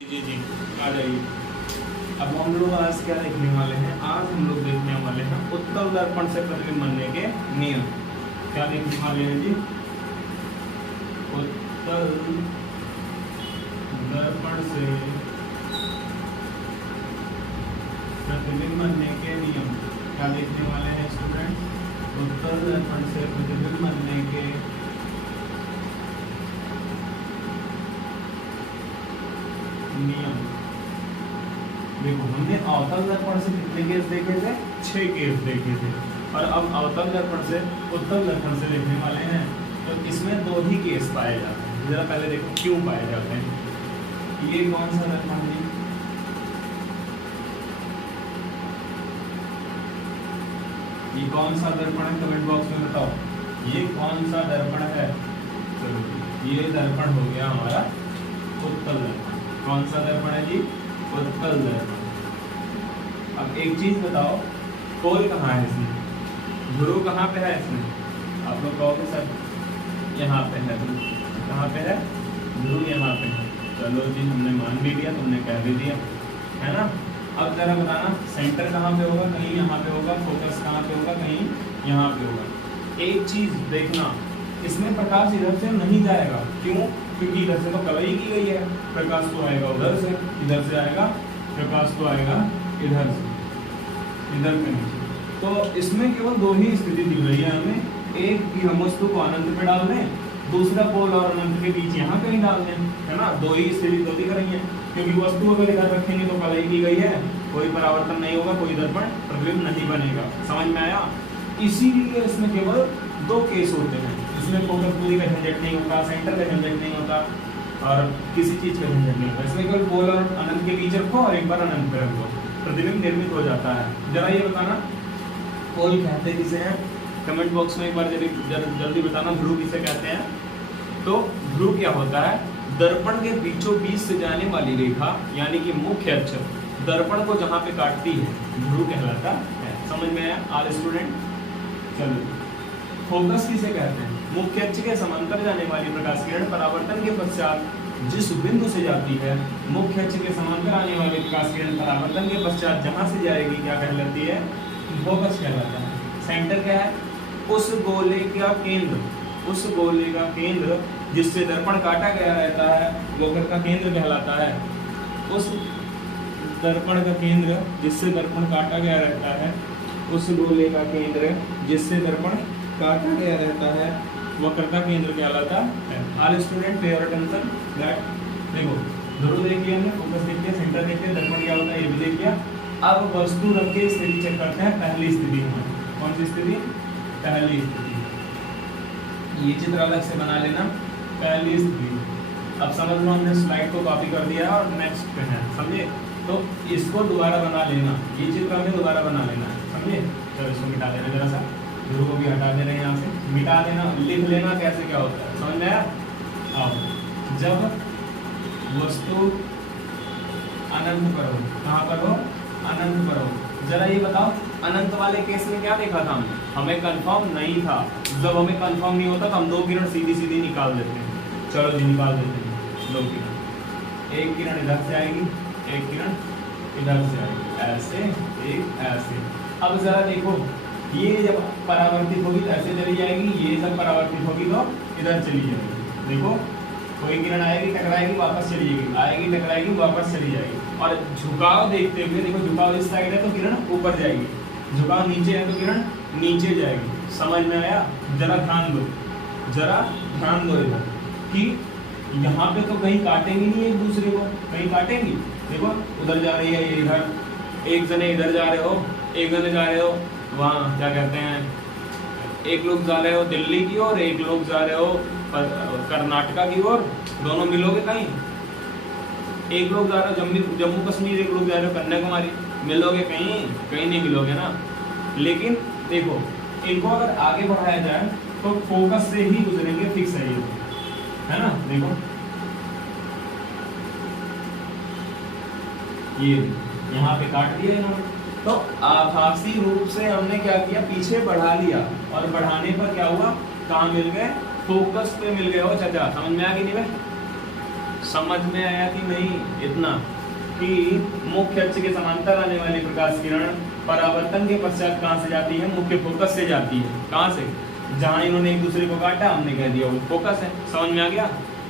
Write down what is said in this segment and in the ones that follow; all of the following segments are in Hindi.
जी जी आ जाइए। अब हम लोग आज क्या देखने वाले हैं? आज हम लोग देखने वाले हैं उत्तल दर्पण से प्रतिबिंब बनने के नियम। क्या देखने वाले हैं जी? उत्तल दर्पण से प्रतिबिंब बनने के नियम क्या देखने वाले हैं स्टूडेंट? उत्तल दर्पण से प्रतिबिंब बनने के नियम। देखो, हमने अवतल दर्पण से कितने केस देखे थे? 6 केस देखे थे। और अब अवतल दर्पण से उत्तल दर्पण से देखने वाले हैं, तो इसमें 2 ही केस पाए जाते हैं। जरा पहले देखो क्यों पाए जाते हैं। ये कौन सा दर्पण है? ये कौन सा दर्पण है? कमेंट बॉक्स में बताओ, ये कौन सा दर्पण है? चलो, ये दर्पण हो गया हमारा उत्तल दर्पण। कौन सा दर्पण है जी? उत्तल दर्पण। अब एक चीज बताओ, पोल कहाँ है इसमें? ध्रुव कहाँ पे है इसमें? आप लोग कहोगे सर यहाँ पे है ध्रुव। कहाँ पे है? ध्रुव यहाँ पे है। चलो जी, हमने मान भी लिया, तुमने कह भी दिया, है ना। अब जरा बताना, सेंटर कहाँ पे होगा? कहीं यहाँ पे होगा। फोकस कहाँ पे होगा? कहीं यहाँ पे होगा। एक चीज देखना, इसमें प्रकाश इधर से नहीं जाएगा। क्यों? क्योंकि इधर से तो कलई की गई है। प्रकाश तो आएगा उधर से, इधर से आएगा प्रकाश तो आएगा इधर से, इधर पे नहीं। तो इसमें केवल 2 ही स्थिति दिख रही है हमें। एक कि हम वस्तु को अनंत पे डाल दें, दूसरा पोल और अनंत के बीच यहाँ कहीं डाल दें, है ना। 2 ही स्थिति तो दिख रही है, क्योंकि वस्तु अगर इधर रखेंगे तो कलई की गई है, कोई परावर्तन नहीं होगा, कोई दर्पण प्रतिबिंब नहीं बनेगा। समझ में आया? इसीलिए इसमें केवल 2 केस होते हैं। इसमें फोकस दूरी का झंझट नहीं होता, सेंटर का झंझट नहीं होता, और किसी चीज का झंझट नहीं होता। इसमें केवल पोल और अनंत के बीच रखो और एक बार अनंत पे रखो, प्रतिबिंब निर्मित हो जाता है। जरा ये बताना, पोल कहते किसे हैं? कमेंट बॉक्स में एक बार जल्दी बताना, ध्रुव किसे कहते हैं? तो ध्रुव क्या होता है? दर्पण के बीचों बीच से जाने वाली रेखा, यानी कि मुख्य अक्ष दर्पण को जहाँ पे काटती है, ध्रुव कहलाता है। समझ में आया ऑल स्टूडेंट? चलो, फोकस किसे कहते हैं? मुख्य अक्ष के समांतर जाने वाली प्रकाश किरण परावर्तन के पश्चात जिस बिंदु से जाती है, मुख्य अक्ष के समांतर आने वाली प्रकाश किरण परावर्तन के पश्चात जहां से जाएगी, क्या कहलाती है? फोकस कहलाता है। सेंटर क्या है? उस गोले का केंद्र, उस गोले का केंद्र जिससे दर्पण काटा गया रहता है, गोकर का केंद्र कहलाता है। उस दर्पण का केंद्र जिससे दर्पण काटा गया रहता है, उस गोले का केंद्र जिससे दर्पण काटा गया रहता है, वक्र का केंद्र कहलाता है। ऑल स्टूडेंट पे योर अटेंशन दैट। देखो, ध्रुव देख लिया हमने, फोकस देख लिया, सेंटर देख लिया, दर्पण क्या होता है ये भी देख लिया। अब वस्तु रख के स्थिति चेक करते हैं। पहली स्थिति में कौन सी स्थिति? पहली स्थिति। ये चित्र अलग से बना लेना। पहली स्थिति। अब समझ लो, हमने स्लाइड को कॉपी कर दिया और नेक्स्ट पे है, समझे? तो इसको दोबारा बना लेना, ये चित्र हमें दोबारा बना लेना है, समझे? चलो इसको मिटा देना, जरा सा ध्रुव को भी हटा दे रहे हैं यहाँ से, मिटा देना। लिख लेना कैसे क्या होता है, समझ में आया? अब जब वस्तु अनंत पर हो, कहाँ पर हो? अनंत पर हो। जरा ये बताओ, अनंत वाले केस में क्या देखा था हमने? हमें कंफर्म नहीं था। जब हमें कंफर्म नहीं होता तो हम 2 किरण सीधी सीधी निकाल देते हैं। चलो जी, निकाल देते हैं 2 किरण। एक किरण इधर से आएगी, एक किरण इधर से आएगी, ऐसे, एक ऐसे। अब जरा देखो, ये जब परावर्तित होगी तो ऐसे चली जाएगी, ये जब परावर्तित होगी तो इधर चली जाएगी। देखो, कोई किरण आएगी, टकराएगी, वापस चली जाएगी, आएगी, टकराएगी, वापस चली जाएगी। और झुकाव देखते हुए देखो, झुकाव इस साइड है तो किरण ऊपर जाएगी, झुकाव नीचे है तो किरण नीचे जाएगी। समझ में आया? जरा ध्यान दो, जरा ध्यान दो इधर कि यहाँ पे तो कहीं काटेंगी नहीं एक दूसरे को, कहीं काटेंगी। देखो, उधर जा रही है ये, इधर एक जने इधर जा रहे हो, एक जने जा रहे हो वहाँ क्या कहते हैं, एक लोग जा रहे हो दिल्ली की ओर, एक लोग जा रहे हो कर्नाटका की ओर, दोनों मिलोगे कहीं? एक लोग जा रहे हो जम्मू कश्मीर, एक लोग जा रहे हो कन्याकुमारी, मिलोगे कहीं? कहीं नहीं मिलोगे ना। लेकिन देखो, इनको अगर आगे बढ़ाया जाए तो फोकस से ही गुजरेंगे, फिक्स है ये, है ना। देखो, ये यहाँ पे काट दिया इन्होंने, तो आभासी रूप से हमने क्या किया? पीछे बढ़ा लिया, और बढ़ाने पर क्या हुआ? कहाँ मिल गए? फोकस पे मिल गए हो चाचा। समझ में आ गई नहीं? समझ में आया कि नहीं? इतना कि मुख्य अक्ष के समांतर आने वाली प्रकाश किरण परावर्तन के पश्चात कहां से जाती है? मुख्य फोकस से जाती है। कहां से? जहां इन्होंने एक दूसरे को काटा हमने कह दिया वो फोकस है। समझ में आ गया?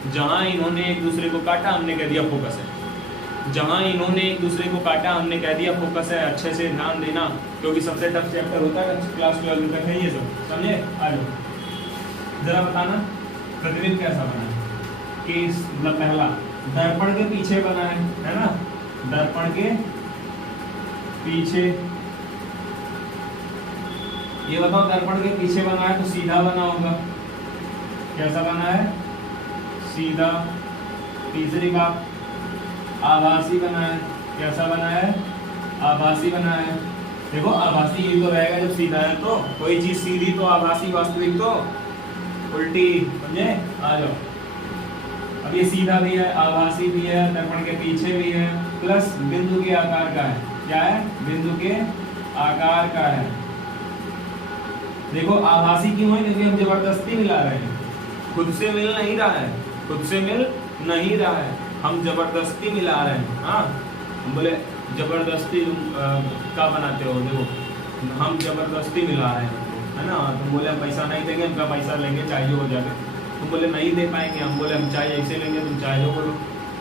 जहां इन्होंने एक दूसरे को काटा हमने कह दिया फोकस है। जहां इन्होंने एक दूसरे को काटा हमने कह दिया फोकस है। अच्छे से ध्यान देना क्योंकि सबसे टफ चैप्टर होता है क्लास 12 तक है ये सब। समझे? आ जाओ जरा बताना प्रतिबिंब कैसा बना है? कि मतलब पहला दर्पण के पीछे बना है ना? दर्पण के पीछे, ये बताओ दर्पण के पीछे बना है तो सीधा बना होगा। कैसा बना है? सीधा। तीसरी बात आभासी बना है। कैसा बना है? आभासी बना है। देखो आभासी ये तो रहेगा जब सीधा है, तो कोई चीज सीधी तो आभासी, वास्तविक तो उल्टी। समझे? आ जाओ। अब ये सीधा भी है, आभासी भी है, दर्पण के पीछे भी है, प्लस बिंदु के आकार का है। क्या है? बिंदु के आकार का है। देखो आभासी क्यों है? क्योंकि हम जबरदस्ती मिला रहे हैं, खुद से मिल नहीं रहा है, खुद से मिल नहीं रहा है, हम जबरदस्ती मिला रहे हैं। हाँ हम बोले जबरदस्ती का बनाते हो, देखो हम जबरदस्ती मिला रहे हैं, है ना? तुम बोले हम पैसा नहीं देंगे, हम क्या पैसा लेंगे, चाहे जो हो जाए। तुम बोले नहीं दे पाएंगे, हम बोले हम चाहे ऐसे लेंगे, तुम चाहे जो बोलो,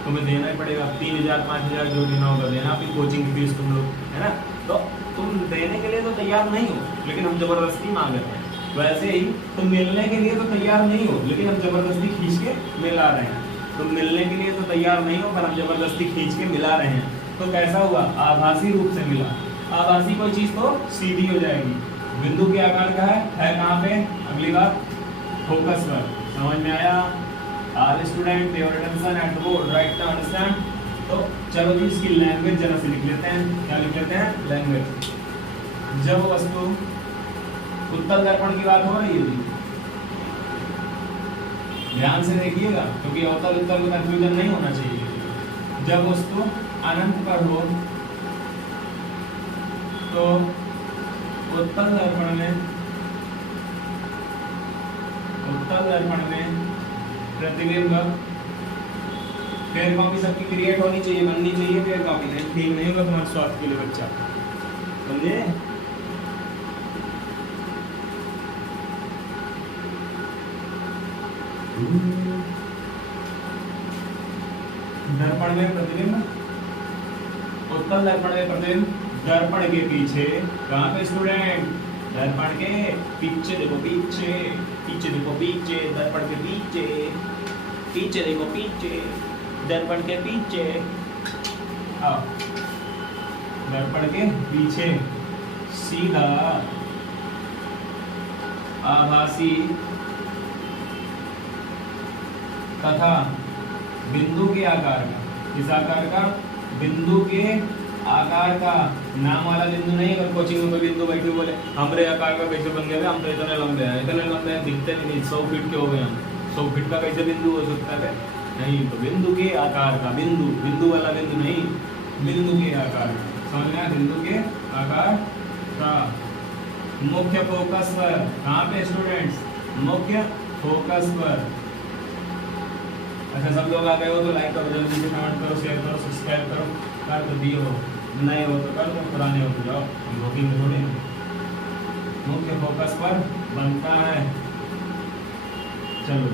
तुम्हें देना ही पड़ेगा। 3000 5000 जो देना होगा देना, अपनी कोचिंग की फीस तुम लोग, है ना? तो तुम देने के लिए तो तैयार नहीं हो, लेकिन हम जबरदस्ती मांग रहे हैं। वैसे ही तुम मिलने के लिए तो तैयार नहीं हो, लेकिन हम जबरदस्ती खींच के मिला रहे हैं। तुम मिलने के लिए तो तैयार नहीं हो, पर हम जबरदस्ती खींच के मिला रहे हैं। तो कैसा हुआ? आभासी रूप से मिला। आभासी कोई चीज तो सीधी हो जाएगी। बिंदु के आकार का है कहाँ पे? अगली बात फोकस पर। समझ में आया? ऑल स्टूडेंट पे your attention at the board, right the understand. तो चलो जी इसकी लैंग्वेज जरा से लिख लेते हैं। क्या लिख लेते हैं? लैंग्वेज। जब वस्तु, उत्तल दर्पण की बात हो रही है, ध्यान से देखिएगा क्योंकि अवतल उत्तल में कंफ्यूजन नहीं होना चाहिए। जब वस्तु अनंत पर हो तो उत्तल दर्पण में प्रतिबिंब, फेयर कॉपी सबकी क्रिएट होनी चाहिए, बननी चाहिए। फेयर कॉपी नहीं ठीक नहीं होगा तुम्हारे स्वास्थ्य के लिए बच्चा। समझे? दर्पण में प्रतिबिंब, उत्तल दर्पण में प्रतिबिंब दर्पण के पीछे। कहाँ पे स्टूडेंट? दर्पण के पीछे देखो, पीछे पीछे देखो, पीछे दर्पण के पीछे, पीछे देखो, पीछे दर्पण के पीछे। आओ दर्पण के पीछे सीधा आभासी तथा बिंदु के आकार का, इस आकार का, बिंदु के आकार का, नाम वाला बिंदु नहीं। अगर कोचिंग में कोई बिंदु बैठे बोले हमरे आकार का कैसे बन गया, हम तो इतने लंबे हैं, इतने लंबे हैं, दिखते भी नहीं, 100 फीट के हो गए हम। 100 फीट का कैसे बिंदु हो सकता है? नहीं, तो बिंदु के आकार का, बिंदु बिंदु वाला बिंदु नहीं, बिंदु के आकार का। समझ में आया? बिंदु के आकार का। मुख्य फोकस पर, कहाँ पे स्टूडेंट्स? मुख्य फोकस पर। अच्छा सब लोग आ गए हो तो लाइक करो, जल्दी से कमेंट करो, शेयर करो, सब्सक्राइब करो। कर तो दिए हो, नए हो तो कर दो, पुराने हो तो जाओ, हम रोकेंगे थोड़े। मुख्य फोकस पर बनता है। चलो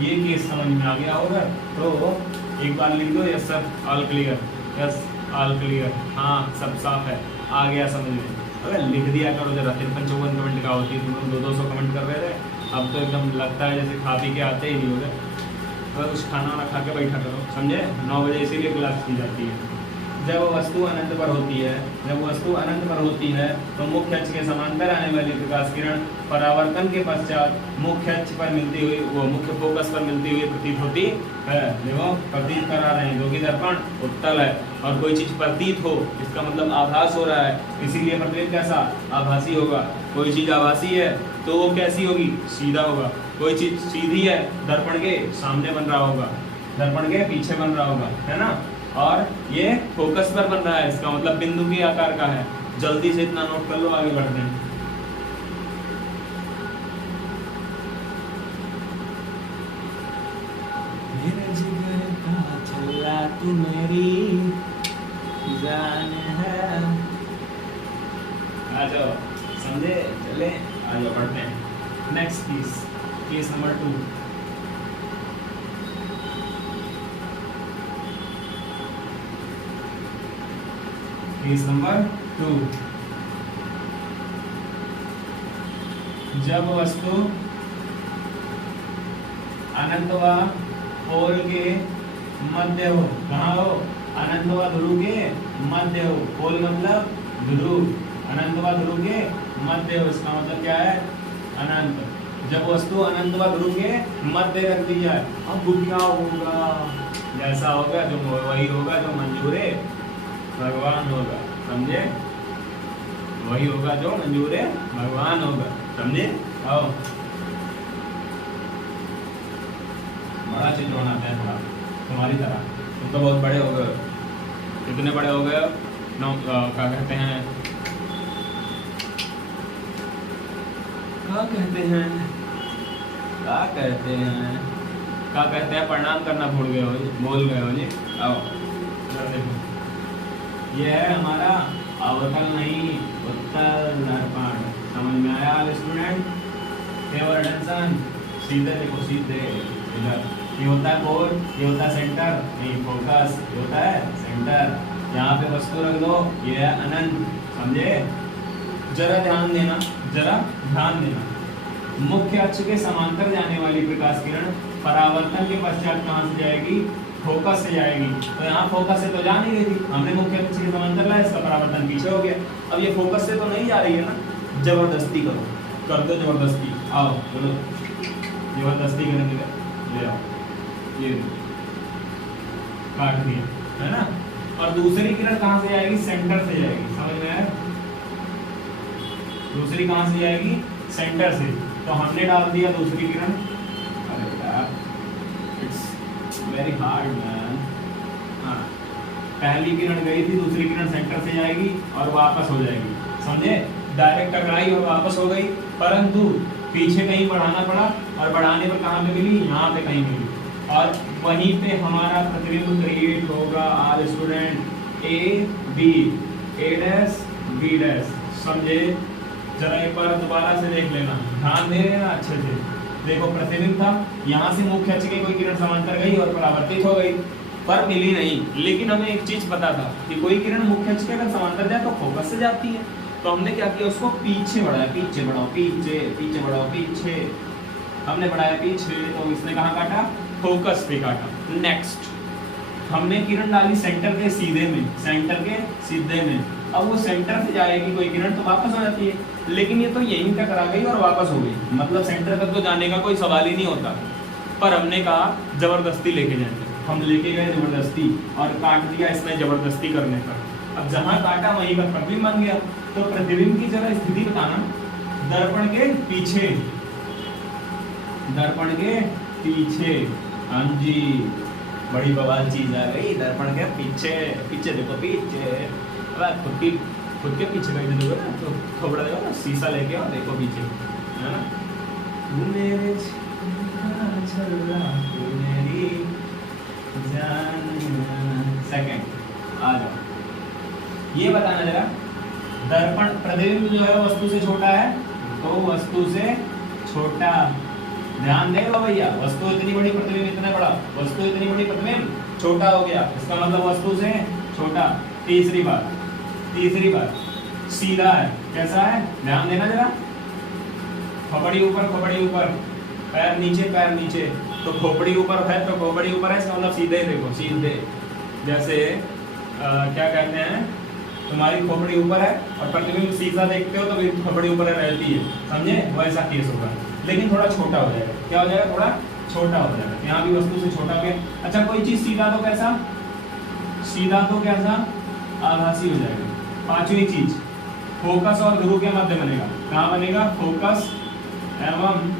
ये केस समझ में आ गया होगा तो एक बार लिख दो yes sir, all clear, yes all clear. हाँ सब साफ है, आ गया समझ में। अगर लिख दिया करो जरा, 53-54 कमेंट का होती है, तुम लोग 200 कमेंट कर रहे थे, अब तो एकदम लगता है जैसे खा पी के आते ही नहीं हो गए। तो कुछ खाना वाना खा के बैठा करो, समझे? 9 बजे इसीलिए क्लास की जाती है। जब वस्तु अनंत पर होती है, जब वस्तु अनंत पर होती है तो मुख्य अक्ष के समांतर आने वाली प्रकाश किरण परावर्तन के पश्चात मुख्य अक्ष पर मिलती हुई, वो मुख्य फोकस पर मिलती हुई प्रतीत होती है। देखो प्रतीत करा रहे हैं क्योंकि दर्पण उत्तल है और कोई चीज प्रतीत हो इसका मतलब आभास हो रहा है, इसीलिए प्रतिबिंब कैसा? आभासी होगा। कोई चीज आभासी है तो वो कैसी होगी? सीधा होगा। कोई चीज सीधी है दर्पण के सामने बन रहा होगा, दर्पण के पीछे बन रहा होगा, है ना? और ये फोकस पर बन रहा है, इसका मतलब बिंदु के आकार का है। जल्दी से इतना नोट कर लो, आगे बढ़ते हैं। मेरे जिगर का तू मेरी जान है। आ जाओ, समझे? चले आ जाओ, पढ़ते हैं next case, case number 2। Case number 2, जब वस्तु अनंत व पोल के मध्य हो। कहाँ हो? अनंत व ध्रुव के मध्य हो। पोल मतलब ध्रुव, अनंत व ध्रुव के मध्य हो, इसका मतलब क्या है? अनंत। जब वस्तु अनंत व ध्रुव के मध्य रख दी जाए, अब वो क्या होगा? जैसा होगा जो वही होगा जो मंजूर भगवान होगा। समझे? वही होगा जो मंजूर भगवान होगा। समझे? आओ, बड़ा चित्र बनाते हैं थोड़ा, तुम्हारी तरह। तुम तो बहुत बड़े हो गए। कितने बड़े हो गए? क्या कहते हैं, क्या कहते हैं, क्या कहते हैं, क्या कहते हैं? प्रणाम करना भूल गए हो, बोल गए हो जी। आओ देखो, ये है हमारा अवतल नहीं उत्तल दर्पण। समझ में आया स्टूडेंट? फेवर अटेंशन, सीधे देखो, सीधे इधर। ये होता है पोल, ये होता है सेंटर, ये फोकस, ये होता है सेंटर। यहाँ पे वस्तु रख दो, ये है अनंत। समझे? जरा ध्यान देना, जरा ध्यान देना। मुख्य अक्ष के समांतर जाने वाली प्रकाश किरण परावर्तन के पश्चात कहाँ से जाएगी? फोकस से जाएगी। तो यहाँ फोकस से तो जा नहीं रही थी, हमने मुख्य अक्ष के समांतर लाया, इसका परावर्तन पीछे हो गया। अब ये फोकस से तो नहीं जा रही है ना, जबरदस्ती करो, कर दो जबरदस्ती। आओ बोलो, जबरदस्ती करेंगे, ले आओ, ये काट दिया, है ना? और दूसरी किरण कहाँ से जाएगी? सेंटर से जाएगी। समझ में आया? दूसरी कहाँ से जाएगी? सेंटर से। तो हमने डाल दिया दूसरी किरण। अरे यार, इट्स वेरी हार्ड मैन। हाँ, पहली किरण गई थी, दूसरी किरण सेंटर से जाएगी और वापस हो जाएगी। समझे? डायरेक्ट टकराई और वापस हो गई, परंतु पीछे कहीं बढ़ाना पड़ा, और बढ़ाने पर कहाँ पे मिली? यहाँ पे कहीं मिली, और वहीं पे हमारा प्रतिबिंब क्रिएट होगा। Are student, A B, A dash B dash. समझे? जरा एक बार दोबारा से देख लेना, ध्यान दे लेना अच्छे से। देखो, प्रतिबिंब था, यहाँ से मुख्य अक्ष की कोई किरण समांतर गई और परावर्तित हो गई, पर मिली नहीं। लेकिन हमें एक चीज पता था कि कोई किरण मुख्य अक्ष के अगर समांतर जाए तो फोकस से जाती है। तो हमने क्या किया? उसको पीछे बढ़ाया, पीछे बढ़ाओ, पीछे पीछे बढ़ाओ, पीछे। हमने बढ़ाया पीछे, तो इसने कहाँ काटा? फोकस पे काटा। नेक्स्ट, हमने किरण डाली सेंटर के सीधे में, सेंटर के सीधे में। अब वो सेंटर से जाएगी कोई किरण तो वापस हो जाती है, लेकिन ये तो यहीं तक आ गई और वापस हो गई। मतलब सेंटर तक तो जाने का कोई सवाल ही नहीं होता। पर हमने कहा जबरदस्ती लेके जाएंगे, हम लेके गए जबरदस्ती, और काट दिया इसमें जबरदस्ती करने पर। अब जहां काटा वहीं पर प्रतिबिंब बन गया। तो प्रतिबिंब की जरा स्थिति बताना, दर्पण के पीछे, दर्पण के पीछे। हाँ जी, बड़ी बवाल चीज आ गई, दर्पण के पीछे। पीछे देखो, पीछे खुद के पीछे कहीं देखो ना, तो थोड़ा देखो ना, शीशा लेके आओ, देखो पीछे, है ना? मेरे मेरी जान। सेकंड, आ जाओ, ये बताना जरा, दर्पण प्रतिबिंब जो है वस्तु से छोटा है, तो वस्तु से छोटा। ध्यान दे लो भैया, वस्तु इतनी बड़ी, प्रतिबिंब इतना बड़ा। वस्तु इतनी बड़ी, प्रतिबिंब छोटा हो गया, इसका मतलब वस्तु से छोटा। तीसरी बात, सीधा है। कैसा है? ध्यान देना जरा, खोपड़ी ऊपर, खोपड़ी ऊपर, पैर नीचे, पैर नीचे। तो खोपड़ी ऊपर है तो खोपड़ी ऊपर है, इसका मतलब सीधे देखो, सीधे। जैसे क्या कहते हैं, तुम्हारी खोपड़ी ऊपर है और प्रतिबिंब शीशा देखते हो तो खोपड़ी ऊपर रहती है। समझे? वैसा केस होगा, लेकिन थोड़ा छोटा हो जाएगा। क्या हो जाएगा? थोड़ा छोटा हो जाएगा। यहाँ भी वस्तु से छोटा हो गया। अच्छा, कोई चीज सीधा तो कैसा? सीधा तो कैसा? आभासी हो जाएगा। पांचवी चीज, फोकस और ध्रुव के मध्य बनेगा। कहाँ बनेगा? फोकस एवं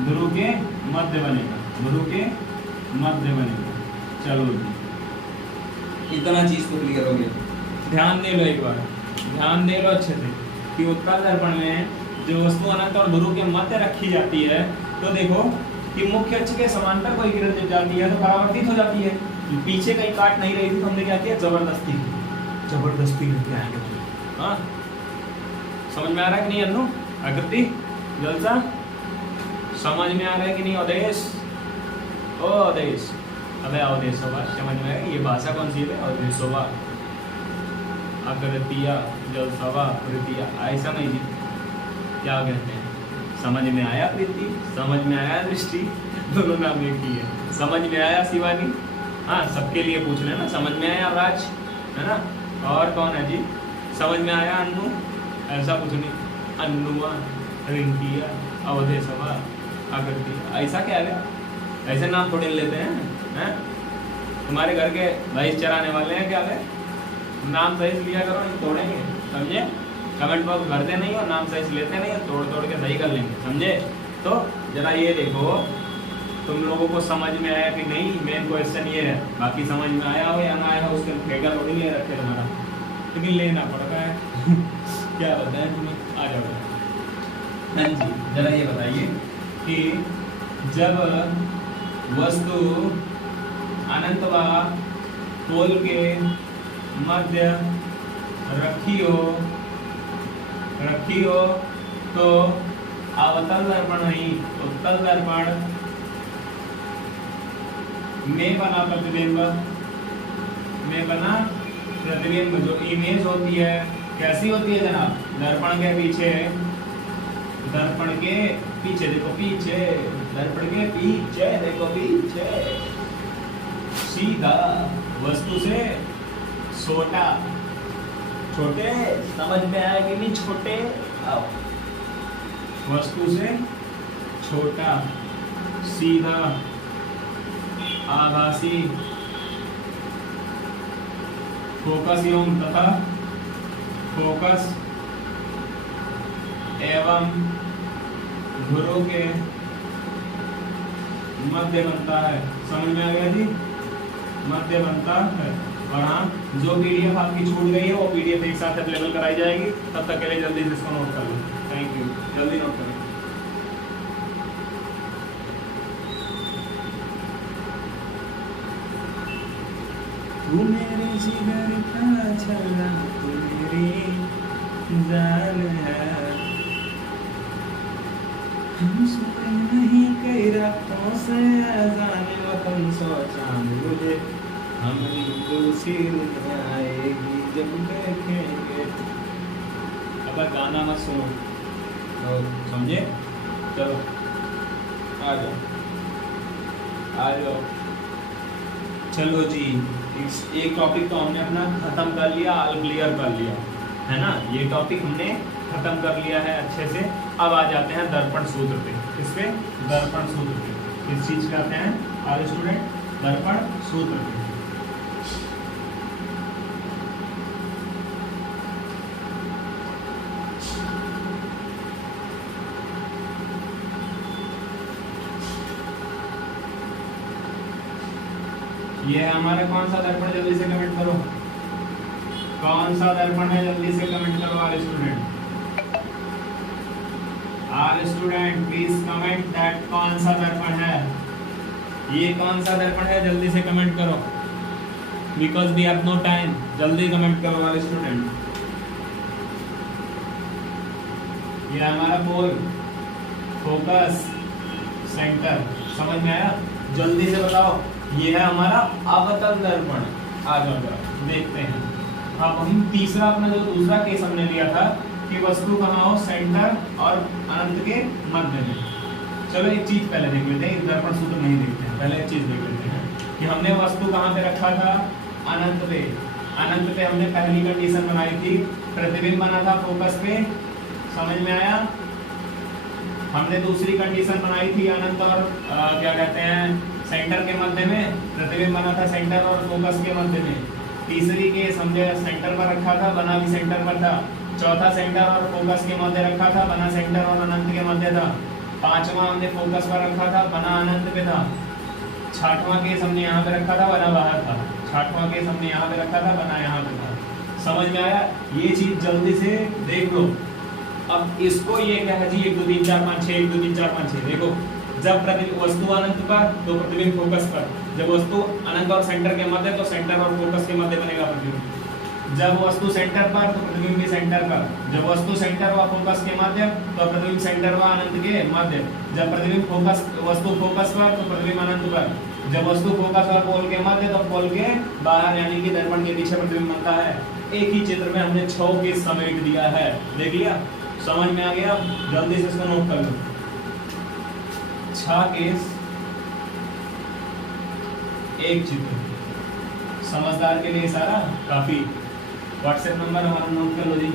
ध्रुव के मध्य बनेगा, ध्रुव के मध्य बनेगा। चलो जी, इतना चीज तो क्लियर हो गया। ध्यान दे लो, एक बार ध्यान दे लो अच्छे से कि उत्तल दर्पण में जो वस्तु अनंत और ध्रुव के मध्य रखी जाती है, तो देखो कि मुख्य अक्ष के समांतर कोई किरण जब जाती है तो परावर्तित हो जाती है। पीछे कहीं काट नहीं रही थी तो हमने क्या किया, जबरदस्ती लेके आएंगे। हाँ समझ में आ रहा है कि नहीं अन्नू? आकृति जलसा समझ में आ रहा है कि नहीं? अवधेश, ओ अवधेश, अबे अवधेशोवा समझ में आएगा? ये भाषा कौन सी है? अवधेशोवा, आकृतिया, जलसवा, प्रीतिया, ऐसा नहीं जी, क्या कहते हैं? समझ में आया प्रीति, समझ में आया दृष्टि, दोनों नाम एक ही है। समझ में आया शिवानी? हाँ सबके लिए पूछ रहे हैं ना। समझ में आया राज, है ना? और कौन है जी? समझ में आया अन्नू? ऐसा कुछ नहीं, अन्नुआ, रिंकिया, अवधेशवा, आकृतिया, ऐसा क्या है? ऐसे नाम थोड़े लेते हैं? तुम्हारे घर के भैंस चराने वाले हैं क्या है? नाम सही से लिया करो, नहीं तोड़ेंगे, समझे? कमेंट बॉक्स भरते नहीं और नाम सही से लेते नहीं, तोड़ तोड़ के सही कर लेंगे, समझे? तो जरा ये देखो तुम लोगों को समझ में आया कि नहीं, मेन क्वेश्चन ये है। बाकी समझ में आया हो या ना आया हो उसके फेंका थोड़ी ले रखे तुम्हारा, लेकिन लेना पड़ता है। क्या बताएं तुम्हें? आ जाओ। हाँ जी जरा ये बताइए कि जब वस्तु अनंत व पोल के मध्य रखी हो तो अवतल दर्पण नहीं, उत्तल दर्पण में बना प्रतिबिंब जो इमेज होती है कैसी होती है जनाब? दर्पण के पीछे देखो, पीछे दर्पण के पीछे देखो, पीछे सीधा वस्तु से छोटे समझ में आया कि नहीं? छोटे आओ, वस्तु से छोटा, सीधा, आभासी, फोकस एवं तथा फोकस एवं धुरों के मध्य बनता है। समझ में आ गया जी? मध्य बनता है। और हाँ जो पीडीएफ आपकी छूट गई है वो पीडीएफ एक साथ अवेलेबल कराई जाएगी, तब तक के लिए जल्दी से इसको नोट कर लो। थैंक यू, जल्दी नोट करें। तू मेरे जिगर का छलना, तू मेरी जान है, हम सोए नहीं कई रातों से, जाने वतन सोचा मुझे, हम दूसरी दुनिया आएगी जब देखेंगे। अब गाना मत सुनो, तो समझे? चलो आ जाओ। चलो जी, एक टॉपिक तो हमने अपना खत्म कर लिया, ऑल क्लियर कर लिया है ना? ये टॉपिक हमने खत्म कर लिया है अच्छे से। अब आ जाते हैं दर्पण सूत्र पे। किस पे? दर्पण सूत्र पे। किस चीज का आते हैं ऑल स्टूडेंट? दर्पण सूत्र पे। ये है हमारा कौन सा दर्पण? जल्दी से कमेंट करो, कौन सा दर्पण है? जल्दी से कमेंट करो all student please comment that कौन सा दर्पण है? ये कौन सा दर्पण है? जल्दी से कमेंट करो, because we have no time. जल्दी कमेंट करो ऑल स्टूडेंट। ये हमारा पोल, फोकस, सेंटर, समझ में आया? जल्दी से बताओ। ये है हमारा अवतल दर्पण। आ जाओ जरा देखते हैं। अब हम तीसरा अपना जो दूसरा केस हमने लिया था कि वस्तु कहाँ हो? सेंटर और अनंत के मध्य में। चलो एक चीज पहले देख लेते हैं, दर्पण सूत्र नहीं देखते हैं, पहले एक चीज देख लेते हैं कि हमने वस्तु कहाँ पे रखा था? अनंत पे। अनंत पे हमने पहली कंडीशन बनाई थी, प्रतिबिंब बना था फोकस पे। समझ में आया? हमने दूसरी कंडीशन बनाई थी अनंत और क्या कहते हैं सेंटर के मध्य में, प्रतिबिंब बना था सेंटर और फोकस के मध्य में। तीसरी केस हमने सेंटर पर रखा था, बना भी सेंटर पर था। चौथा सेंटर और फोकस के मध्य रखा था, बना सेंटर और अनंत के मध्य था। पांचवा हमने फोकस पर रखा था, बना अनंत पे था। छठवां केस हमने यहाँ पे रखा था, बना बाहर था। छठवां केस हमने यहाँ पे रखा था, बना यहाँ पे था। समझ में आया? ये चीज जल्दी से देख लो। अब इसको ये क्या है जी? 1 2 3 4 5 6, 1 2 3 4 5 6। देखो जब वस्तु अनंत पर तो प्रतिबिंब फोकस पर, जब वस्तु अनंत और सेंटर के मध्य तो सेंटर और फोकस के मध्य बनेगा प्रतिबिंब, जब वस्तु सेंटर पर तो प्रतिबिंब भी सेंटर पर, जब वस्तु सेंटर व फोकस के मध्य तो प्रतिबिंब सेंटर व अनंत के मध्य, जब प्रतिबिंब फोकस वस्तु फोकस पर तो प्रतिबिंब अनंत पर, जब वस्तु फोकस और पोल के मध्य तो पोल के बाहर यानी कि दर्पण के पीछे प्रतिबिंब बनता है। एक ही चित्र में हमने 6 केस समेट दिया है, देख लिया, समझ में आ गया? जल्दी से इसको नोट कर लो, 6 केस एक चित्र, समझदार के लिए सारा काफी। व्हाट्सएप नंबर हमारा नोट कर लो जी,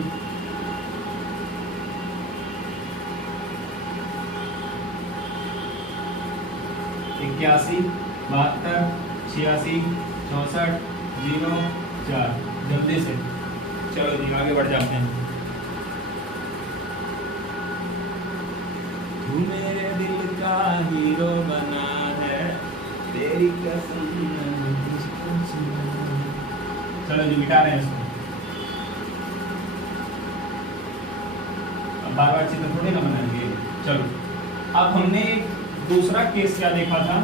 81 72 86 64 04। जल्दी से चलो जी आगे बढ़ जाते हैं। तू मेरे दिल का हीरो बना है, तेरी कसम मैंने तुझको सुना। चलो जी मिटा रहे हैं इसको, अब बार बार चित्र थोड़ी ना बनाएंगे। चलो अब हमने दूसरा केस क्या देखा था,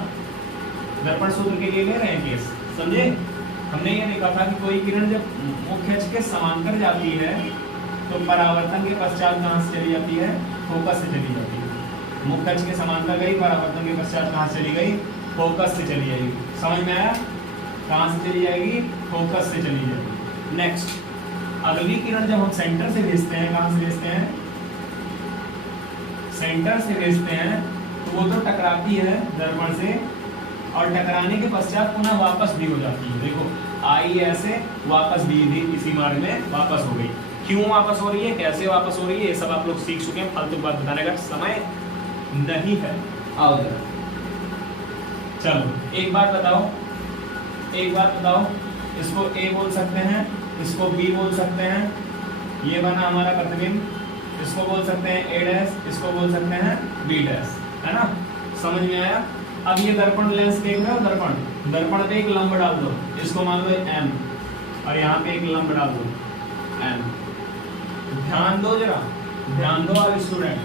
दर्पण सूत्र के लिए ले रहे हैं केस, समझे? हमने ये देखा था कि कोई किरण जब मुख्य अक्ष के समांतर जाती है तो परावर्तन के पश्चात कहां से चली जाती है? फोकस से चली जाती है। मुख्य अक्ष के समांतर गई, परावर्तन के पश्चात कहां से चली गई? फोकस से चली जाएगी। समझ में आया? कहां से चली जाएगी? फोकस से चली जाएगी। नेक्स्ट, अगली किरण जब हम सेंटर से भेजते हैं, कहां से भेजते हैं? सेंटर से भेजते हैं तो वो तो टकराती है दर्पण से और टकराने के पश्चात पुनः वापस भी हो जाती है। देखो आई ऐसे, वापस भी इसी मार्ग में वापस हो गई। क्यों वापस हो रही है, कैसे वापस हो रही है, ये सब आप लोग सीख चुके हैं, फालतू बात बताने का समय नहीं है। आओ जरा, चलो एक बात बताओ, इसको ए बोल सकते हैं, इसको बी बोल सकते हैं, ये बना हमारा प्रतिबिंब, इसको बोल सकते हैं ए डैश, इसको बोल सकते हैं बी डैश, है ना? समझ में आया? अब ये दर्पण लेंस देख रहे हो, दर्पण पे एक लंब डाल दो, इसको मान लो m, और यहाँ पे एक लंब डाल दो n। ध्यान दो जरा, ध्यान दो आज स्टूडेंट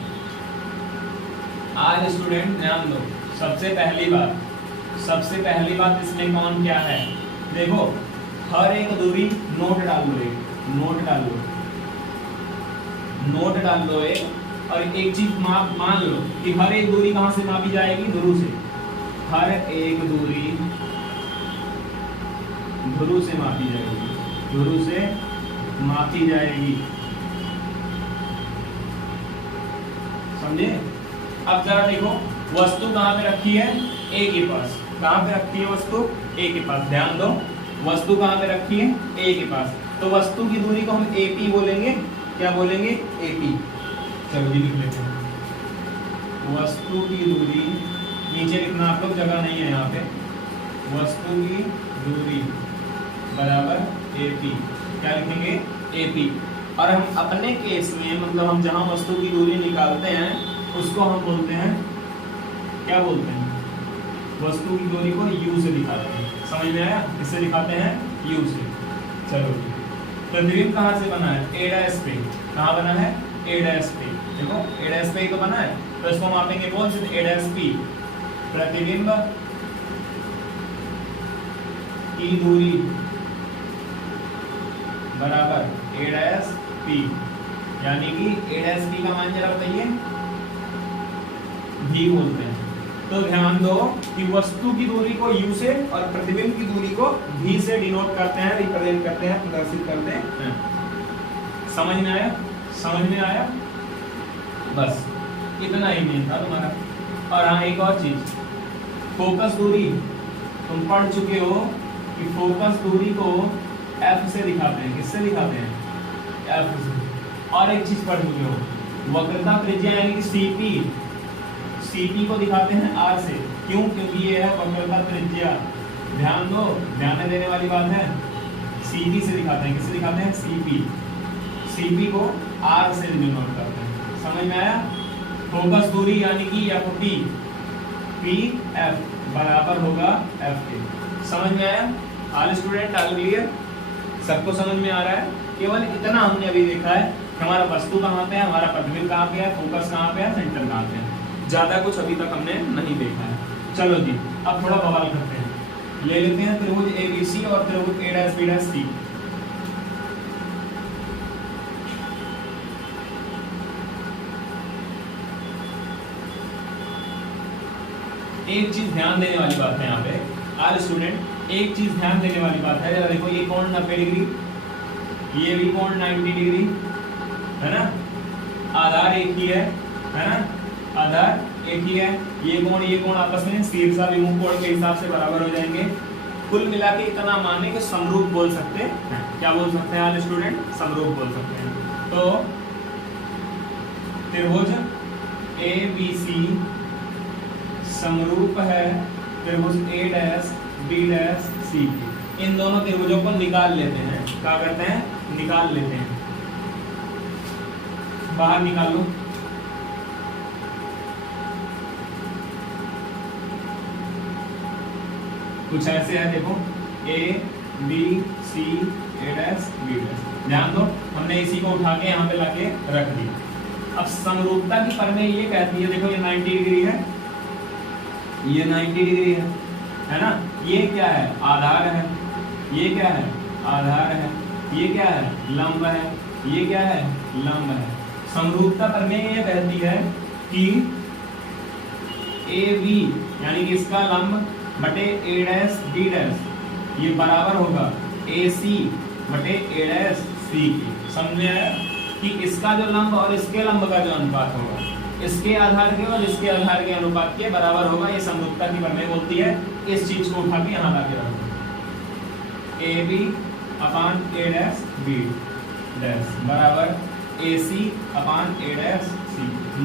ध्यान दो। सबसे पहली बात इसमें कौन क्या है, देखो हर एक दूरी नोट डाल लो एक, और एक चीज मान लो कि हर एक दूरी कहां से मापी जाएगी? ध्रुव से। हर एक दूरी ध्रुव से मापी जाएगी, समझे? अब जरा देखो वस्तु कहां पे रखी है? ए के पास। कहां पे रखी है वस्तु? ए के पास। ध्यान दो, वस्तु कहां पे रखी है? ए के पास। तो वस्तु की दूरी को हम एपी बोलेंगे। क्या बोलेंगे? एपी। चलो जी लिख लेते हैं, वस्तु की दूरी, नीचे लिखना आप लोग, जगह नहीं है यहाँ पे। वस्तु की दूरी बराबर एपी। क्या लिखेंगे? एपी। और हम अपने केस में मतलब हम जहाँ वस्तु की दूरी निकालते हैं उसको हम बोलते हैं, क्या बोलते हैं? वस्तु की दूरी को यू से दिखाते हैं। समझ में आया? किससे दिखाते हैं? यू से। चलो प्रतिबिंब कहाँ से बना है? ए डैश पे। कहाँ बना है? ए डैश पे। देखो ए डैश पे ही तो बना है, तो इसको मापेंगे कौन से? ए डैश पी। प्रतिबिंब की दूरी बराबर ए डैश पी, यानी कि ए डैश पी का मान जरा बताइए, भी बोलते हैं। तो ध्यान दो कि वस्तु की दूरी को u से और प्रतिबिंब की दूरी को v से डिनोट करते हैं, रिप्रेजेंट करते हैं, प्रदर्शित करते हैं। समझ में आया? समझ में आया? बस इतना ही मेन था तुम्हारा। और हाँ एक और चीज, फोकस दूरी तुम पढ़ चुके हो कि फोकस दूरी को f से दिखाते हैं। किससे दिखाते हैं? f से। और एक चीज पढ़ चुके हो, वक्रता त्रिज्या यानी कि CP को दिखाते हैं R से। क्यों? क्योंकि ये है वक्रता त्रिज्या। ध्यान दो, ध्यान देने वाली बात है। CP से दिखाते हैं। किससे दिखाते हैं? CP को R से डिनोट करते हैं। समझ में आया? फोकस दूरी यानी कि FP PF बराबर होगा F के। समझ में आया? All student all clear? सबको समझ में आ रहा है? केवल इतना हमने अभी देखा है कि हमारा वस्तु कहाँ पे है, हमारा प्रतिबिंब कहाँ पे है, फोकस कहाँ पे है, सेंटर कहाँ पे है। ज्यादा कुछ अभी तक हमने नहीं देखा है। चलो जी, अब थोड़ा बवाल करते हैं। ले लेते हैं त्रिभुज ABC और त्रिभुज A', B', C। एक चीज ध्यान देने वाली बात है यहाँ पे आज स्टूडेंट, एक चीज ध्यान देने वाली बात है। जरा देखो, ये कोण 90 डिग्री, ये भी कोण 90 डिग्री है ना, आधार एक ही है ना, आधार एक ही है। ये कोण आपस में शीर्षाभिमुख कोण के हिसाब से बराबर हो जाएंगे। कुल मिला के इतना माने कि समरूप बोल सकते हैं। क्या बोल सकते हैं आज स्टूडेंट? समरूप बोल सकते हैं। तो त्रिभुज ABC समरूप है त्रिभुज A', B', C। इन दोनों त्रिभुजों को निकाल लेते हैं। क्या करते हैं? निकाल लेते हैं। बाहर निकाल लो। कुछ ऐसे है, देखो ABC, A', B'। ध्यान दो, हमने इसी को उठा के यहाँ पे लाके रख दिया। अब समरूपता की प्रमेय ये कहती है, देखो ये 90 डिग्री है, ये 90 डिग्री है ना। ये क्या है? आधार है। ये क्या है? आधार है। ये क्या है? लंब है। ये क्या है? लंब है। समरूपता प्रमेय ये कहती है कि AB यानी कि इसका लंब बटे A', B' ये बराबर होगा AC बटे A', C की। समझ में आया कि इसका जो लंब और इसके लंब का जो अनुपात होगा, इसके आधार के और इसके आधार के अनुपात के बराबर होगा। ये समरूपता की प्रमेय बोलती है। इस चीज को उठा के यहाँ लाके रखो, AB अपान A', B' बराबर AC अपान A', C।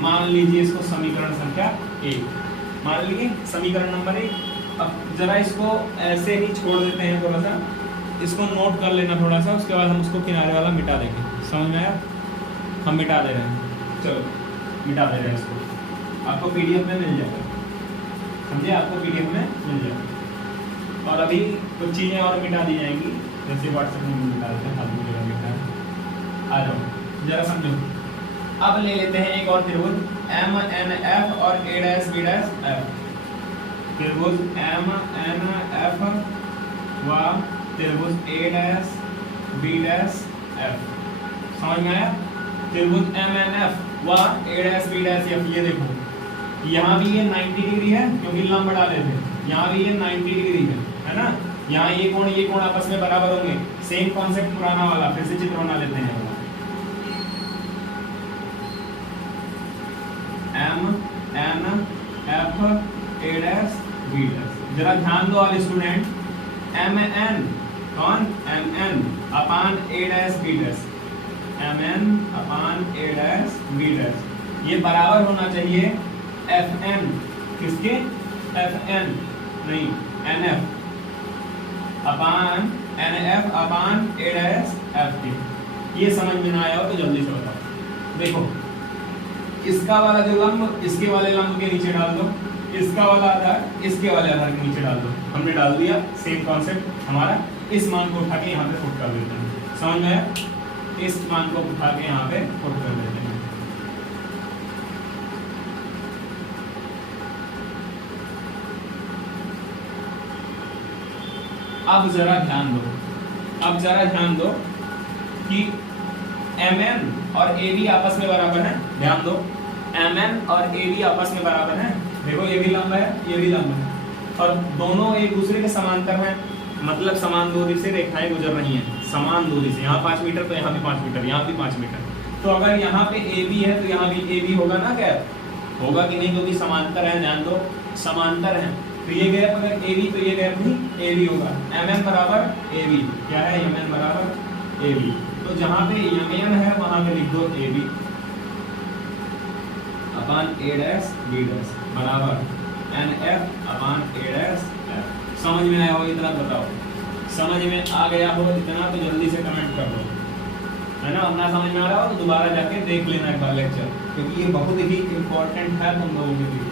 मान लीजिए इसको समीकरण संख्या 1 मान लीजिए, समीकरण नंबर 1। अब जरा इसको ऐसे ही छोड़ देते हैं, थोड़ा सा इसको नोट कर लेना थोड़ा सा, उसके बाद हम उसको किनारे वाला मिटा देंगे। समझ में आया? हम मिटा दे रहे हैं, चलो मिटा दे रहे हैं इसको। आपको PDF में मिल जाएगा, समझे? आपको PDF में मिल जाएगा। और अभी कुछ चीज़ें और मिटा दी जाएंगी, जैसे WhatsApp में मिटा देते हैं, फालतू जगह मिटा है। आ जाओ जरा समझो। अब ले लेते हैं एक और त्रिभुज MNF और A', B', त्रिभुज MNF व त्रिभुज A', B', समझ में आया? त्रिभुज MNF व A', B', ये देखो, यहाँ भी ये 90 डिग्री है क्योंकि लंब डाले थे, यहाँ भी ये 90 डिग्री है ना। यहाँ ये कोण आपस में बराबर होंगे। सेम कॉन्सेप्ट पुराना वाला, फिर से चित्र बना लेते हैं। MNF A', B'। जरा ध्यान दो वाले स्टूडेंट, MN कौन? MN upon A', B', MN upon A', B' ये बराबर होना चाहिए FN किसके? FN नहीं, NF upon NF upon A', F के। ये समझ में ना आया हो तो जल्दी से बताओ। देखो, इसका वाला जो लंब इसके वाले लंब के नीचे डाल दो, इसका वाला आधार इसके वाले आधार के नीचे डाल दो। हमने डाल दिया, सेम कॉन्सेप्ट हमारा। इस मान को उठा के यहाँ पे पुट कर देते हैं। समझ में आया? इस मान को उठा के यहाँ पे पुट कर देते हैं। अब जरा ध्यान दो कि MN और AB आपस में बराबर है। ध्यान दो, MN और AB आपस में बराबर है। देखो, ये भी लंब है, ये भी लंब है, और दोनों एक दूसरे के समांतर हैं, मतलब समान दूरी से रेखाएं गुजर रही हैं। समान दूरी से, यहाँ 5 मीटर तो यहाँ भी 5 मीटर, यहाँ भी 5 मीटर। तो अगर यहाँ पे AB है तो यहाँ भी AB होगा ना? क्या होगा कि नहीं? क्योंकि समांतर है। ध्यान दो, समांतर है, तो ये गैप अगर AB तो ये गैप भी AB होगा। MM बराबर AB, क्या है? MN बराबर AB। तो जहाँ पे MN है वहां पे लिख दो AB अपान A', B' बराबर NF अपान A', F। समझ में आया हो इतना? बताओ, समझ में आ गया हो इतना तो जल्दी से कमेंट कर दो, है ना। ना समझ में आ रहा हो तो दोबारा जाके देख लेना एक बार लेक्चर, क्योंकि ये बहुत ही इम्पोर्टेंट है तुम लोगों के लिए।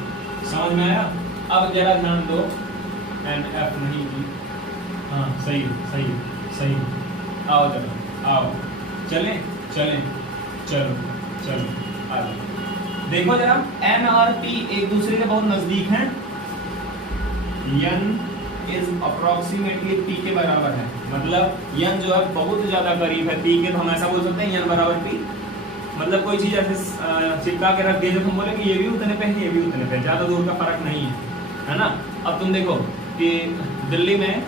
समझ में आया? अब जरा ध्यान दो, NF नहीं की, हाँ सही। आओ जरा, आओ, चलो आ जाओ। देखो जरा n और p एक दूसरे के बहुत नजदीक हैं, n इज अप्रोक्सीमेटली p के बराबर है, मतलब n जो है बहुत ज्यादा करीब है p के, तो हम ऐसा बोल सकते हैं n बराबर p। मतलब कोई चीज ऐसे चिपका के रख दिए जब हम बोले कि ये भी उतने पे है ये भी उतने पे, ज्यादा दूर का फर्क नहीं है ना। अब तुम देखो कि दिल्ली में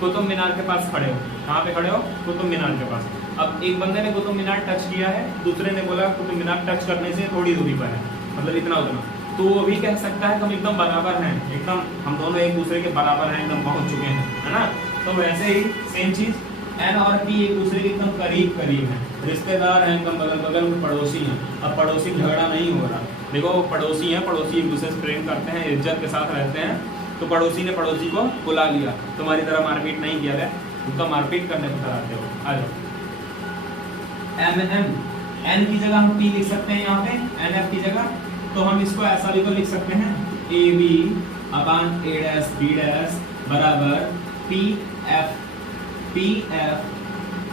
कुतुब मीनार के पास खड़े हो, कहाँ पे खड़े हो? कुतुब मीनार के पास। अब एक बंदे ने कुतुब मीनार टच किया है, दूसरे ने बोला कुतुब मीनार टच करने से थोड़ी दूरी पर है, मतलब इतना उतना, तो वो भी कह सकता है कि हम एकदम बराबर हैं, एकदम हम दोनों एक दूसरे के बराबर हैं, एकदम पहुंच चुके हैं, है ना। तो वैसे ही सेम चीज n और p एक दूसरे के एकदम करीब करीब हैं, रिश्तेदार हैं, एकदम बगल बगल में पड़ोसी हैं। अब पड़ोसी झगड़ा नहीं हो रहा, देखो पड़ोसी हैं, पड़ोसी एक दूसरे से प्रेम करते हैं, इज्जत के साथ रहते हैं, तो पड़ोसी ने पड़ोसी को बुला लिया, तुम्हारी तरह मारपीट नहीं किया गया, उनका मारपीट करने को कराते हो। आ जाओ n की जगह हम p लिख सकते हैं, यहाँ पे nf की जगह, तो हम इसको ऐसा भी तो लिख सकते हैं ab upon a dash b dash बराबर pf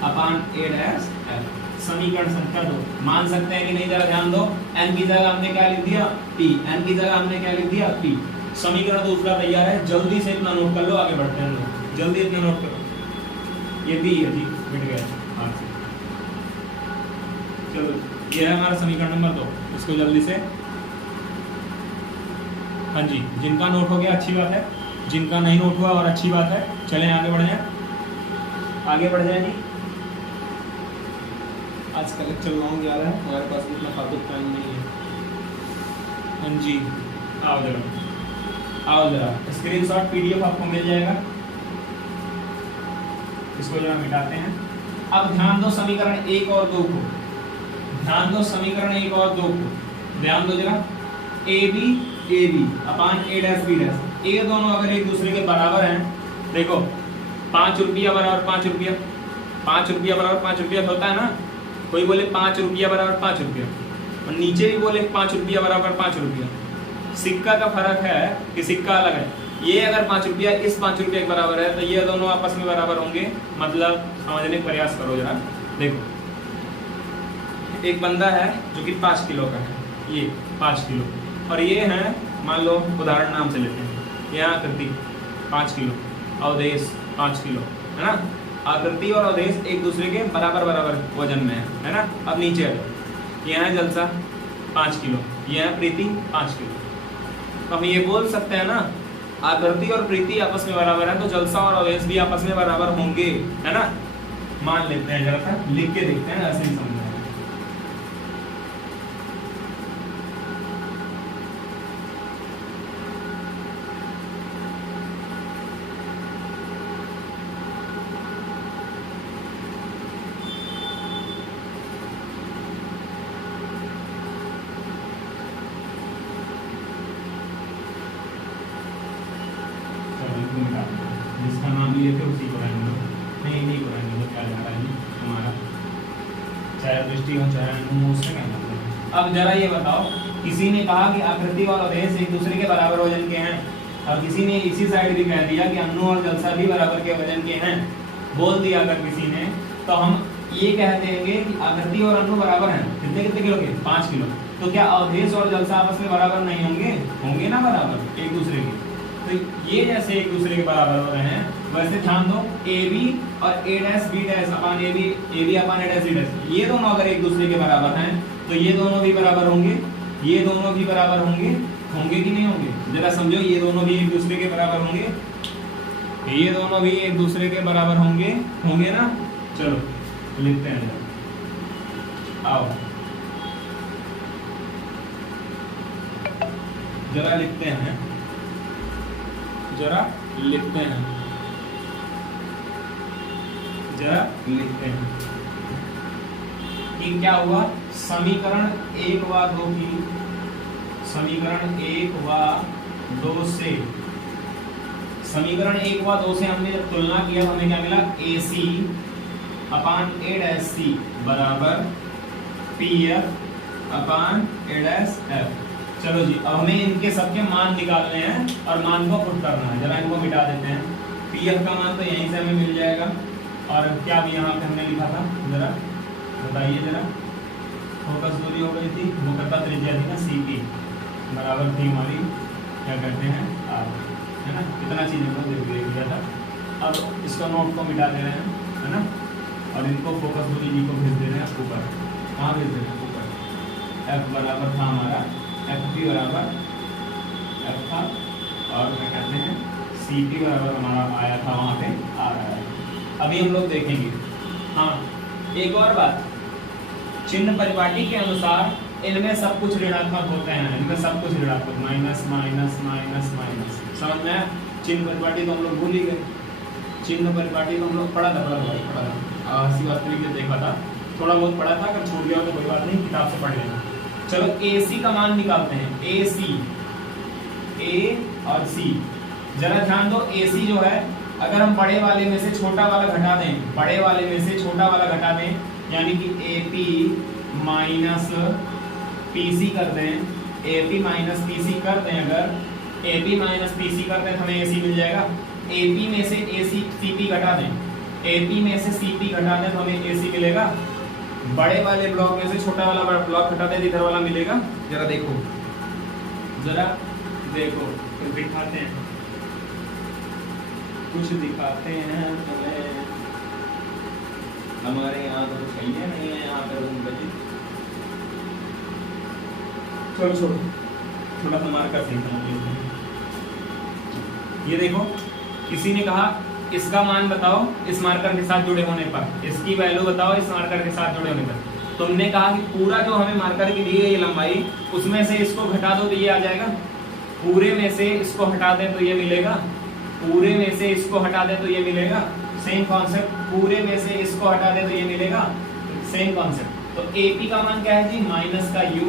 upon a dash f। समीकरण संख्या 2 मान सकते हैं कि नहीं, जरा ध्यान दो। n की जगह हमने क्या लिख दिया p, n की जगह हमने क्या लिख दिया p। समीकरण दूसरा तैयार है, जल्दी से इतना नोट कर लो, आगे बढ़ते हैं लोग, जल्दी इतना नोट करो। ये b है जी, मिट गया हाथ से। चलो ये है हमारा समीकरण नंबर 2, इसको जल्दी से, हाँ जी, जिनका नोट हो गया अच्छी बात है, जिनका नहीं नोट हुआ और अच्छी बात है। चलें आगे बढ़ जाएं, आगे बढ़ जाएं जी। आज का लेक्चर लॉन्ग जा रहा है, हमारे पास इतना फालतू टाइम नहीं है। हाँ जी, आओ जरा स्क्रीनशॉट पीडीएफ आपको मिल जाएगा, इसको जरा मिटाते हैं। अब ध्यान दो समीकरण 1 और 2 को, ध्यान दो समीकरण 1 और 2 को, ध्यान दो जरा। ab upon a dash b dash, ये दोनों अगर एक दूसरे के बराबर हैं, देखो 5 रुपया बराबर 5 रुपया, 5 रुपया बराबर 5 रुपया होता है ना, कोई बोले 5 रुपया बराबर 5 रुपया, और नीचे भी बोले 5 रुपया बराबर 5 रुपया। सिक्का का फर्क है कि सिक्का अलग है, ये अगर 5 रुपया इस 5 रुपया के बराबर है, तो ये दोनों आपस में बराबर होंगे, मतलब समझने का प्रयास करो जरा। देखो एक बंदा है जो कि 5 किलो का है, ये 5 किलो, और ये है मान लो उदाहरण नाम से लेते हैं, यहाँ आकृति 5 किलो, अवधेश 5 किलो, है ना। आकृति और अवधेश एक दूसरे के बराबर बराबर वजन में है ना। अब नीचे आ जाओ, यहाँ है जलसा 5 किलो, यह है प्रीति 5 किलो, तो हम ये बोल सकते हैं ना, आकृति और प्रीति आपस में बराबर है, तो जलसा और अवधेश भी आपस में बराबर होंगे, है ना। मान लेते हैं, जरा सा लिख के देखते हैं, ऐसे ही समझ। जिसका नाम लिए थे उसी को रहने दो, नहीं को रहने दो, क्या जा रहा है हमारा, चाहे दृष्टि हो चाहे अनु, उससे क्या मतलब है। अब जरा ये बताओ, किसी ने कहा कि आकृति और अवधेश एक दूसरे के बराबर वजन के हैं, और किसी ने इसी साइड भी कह दिया कि अनु और जलसा भी बराबर के वजन के हैं, बोल दिया अगर किसी ने, तो हम ये कह देंगे कि आकृति और अनु बराबर हैं, कितने कितने किलो के, 5 किलो, तो क्या अवधेश और जलसा आपस में बराबर नहीं होंगे? होंगे ना बराबर एक दूसरे के। तो ये जैसे एक दूसरे के बराबर हो रहे हैं, वैसे ध्यान दो AB और A dash B dash upon AB upon A dash B dash, ये दोनों अगर एक दूसरे के बराबर हैं, तो ये दोनों भी बराबर होंगे, ये दोनों भी बराबर होंगे, होंगे कि नहीं होंगे? जरा समझो, ये दोनों भी एक दूसरे के बराबर होंगे, ये दोनों भी एक दूसरे के बराबर होंगे, होंगे ना। चलो लिखते हैं, आओ जरा लिखते हैं, जरा लिखते हैं, जरा लिखते हैं कि क्या हुआ। समीकरण 1 व 2 की, समीकरण 1 व 2 से, समीकरण 1 व 2 से हमने जब तुलना किया तो हमें क्या मिला, AC upon A dash C बराबर PF upon A dash F। चलो जी, अब हमें इनके सबके मान निकालने हैं और मान को पुट करना है, जरा इनको मिटा देते हैं। PF का मान तो यहीं से हमें मिल जाएगा, और क्या भी यहाँ पे हमने लिखा था, जरा बताइए जरा, फोकस दूरी हो गई थी, मुकद्दर त्रिज्या थी ना CP बराबर थी हमारी क्या कहते हैं R, है ना। इतना चीज़ हमको देख लिया था। अब इसका नोट को मिटा दे रहे हैं, है ना, और इनको फोकस दूरी जी को भेज दे रहे हैं ऊपर। कहाँ भेज दे रहे हैं? ऊपर। F बराबर था हमारा FP बराबर F था, और क्या कहते हैं CP बराबर हमारा आया था वहाँ पे R आया। अभी हम लोग देखेंगे। हाँ, एक और बात, चिन्ह परिपाटी के अनुसार इनमें सब कुछ ऋणात्मक होते हैं, इनमें सब कुछ ऋणात्मक, माइनस माइनस माइनस माइनस। समझ में आया? चिन्ह परिपाटी तो हम लोग भूल ही गए, चिन्ह परिपाटी तो हम लोग पढ़ा था, इसी वास्तविक में देखा था, थोड़ा बहुत पढ़ा था। अगर छूट गया तो कोई बात नहीं, किताब से पढ़ लेना। चलो AC का मान निकालते हैं। AC, A और C, जरा ध्यान दो। AC जो है, अगर हम बड़े वाले में से छोटा वाला घटा दें, बड़े वाले में से छोटा वाला घटा दें, यानी कि AP माइनस PC कर दें, AP माइनस PC कर दें, अगर AP माइनस PC कर दें तो हमें AC मिल जाएगा। AP में से CP घटा दें, AP में से CP घटा दें तो हमें AC मिलेगा। बड़े वाले ब्लॉक में से छोटा वाला ब्लॉक घटा दें, इधर वाला मिलेगा। जरा देखो, जरा देखो, कुछ दिखाते हैं, कुछ दिखाते हैं तुम्हें। हमारे यहाँ तो सही है नहीं है यहाँ पर बच्चे। छोड़ो छोड़ो, थोड़ा सा मार्कर सही समझ। ये देखो, किसी ने कहा इसका मान बताओ इस मार्कर के साथ जुड़े होने पर, इसकी वैल्यू बताओ इस मार्कर के साथ जुड़े होने पर। तुमने कहा कि पूरा जो हमें मार्कर की दी है ये लंबाई, उसमें से इसको घटा दो तो ये आ जाएगा। पूरे में से इसको हटा दे तो ये मिलेगा, पूरे में से इसको हटा दे तो ये मिलेगा। सेम कॉन्सेप्ट, पूरे में से इसको हटा दे तो ये मिलेगा, सेम कॉन्सेप्ट। तो AP का मान क्या है जी? माइनस का U,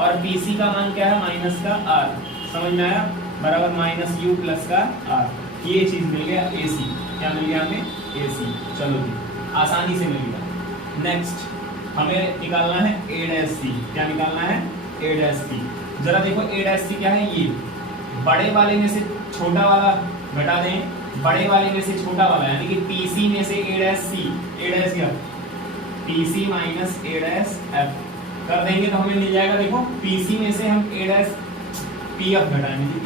और PC का मान क्या है? माइनस का R। समझ में आया? बराबर माइनस U प्लस का R। ये चीज मिल गया AC। क्या मिल गया हमें? AC। चलो जी, आसानी से मिल गया। नेक्स्ट हमें निकालना है A'(C). क्या निकालना है? A'(C). जरा देखो A'(C) क्या है? ये बड़े वाले में से छोटा वाला घटा दें, बड़े वाले में से छोटा वाला, यानी कि PC में से A'(C), PC माइनस A'(F) कर देंगे तो हमें मिल जाएगा। देखो PC में से हम PF घटाएंगे,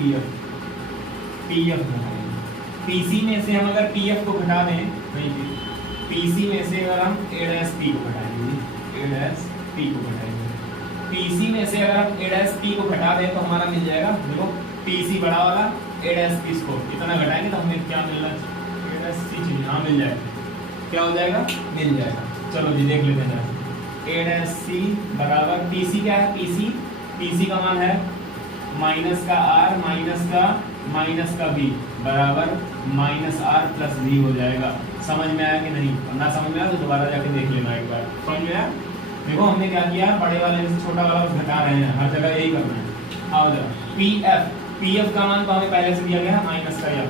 PF घटाएंगे। PC में से हम अगर PF को घटा दें, PC में से अगर हम A'(P) को घटाएंगे, A'(P) को घटाएंगे, PC में से अगर हम A'(P) को घटा दें तो हमारा मिल जाएगा। देखो PC बड़ा वाला, A'(P) इसको इतना घटाएंगे तो हमें क्या मिलना चाहिए? A'(C) हाँ मिल जाएगा। क्या हो जाएगा? मिल जाएगा। चलो जी देख लेते हैं। A'(C) बराबर PC क्या है? PC का मान है माइनस का R माइनस का B बराबर माइनस R प्लस B हो जाएगा। समझ में आया कि नहीं? ना समझ में आया तो दोबारा जाके देख लेना एक बार। समझ में आया? देखो हमने क्या किया, बड़े वाले में से छोटा वाला घटा रहे हैं, हर जगह यही करना है। आओ जरा PF का मान तो हमें पहले से दिया गया है माइनस का F।